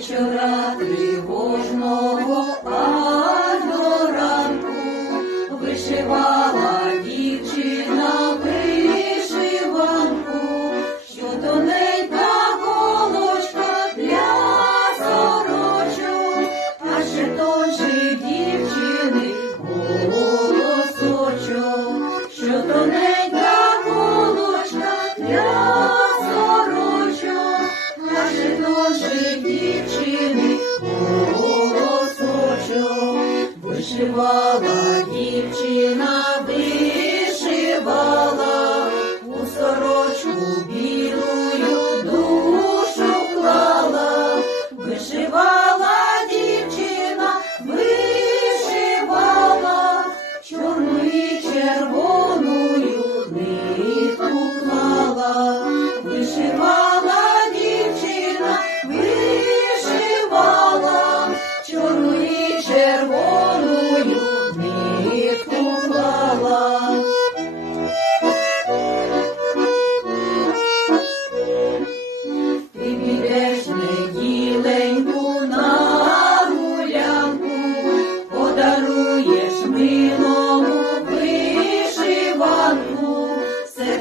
вечора ти. Вишивала дівчина, вишивала у сорочку білую душу клала, вишивала дівчина, вишивала, чорну і червоною нитку клала, вишивала.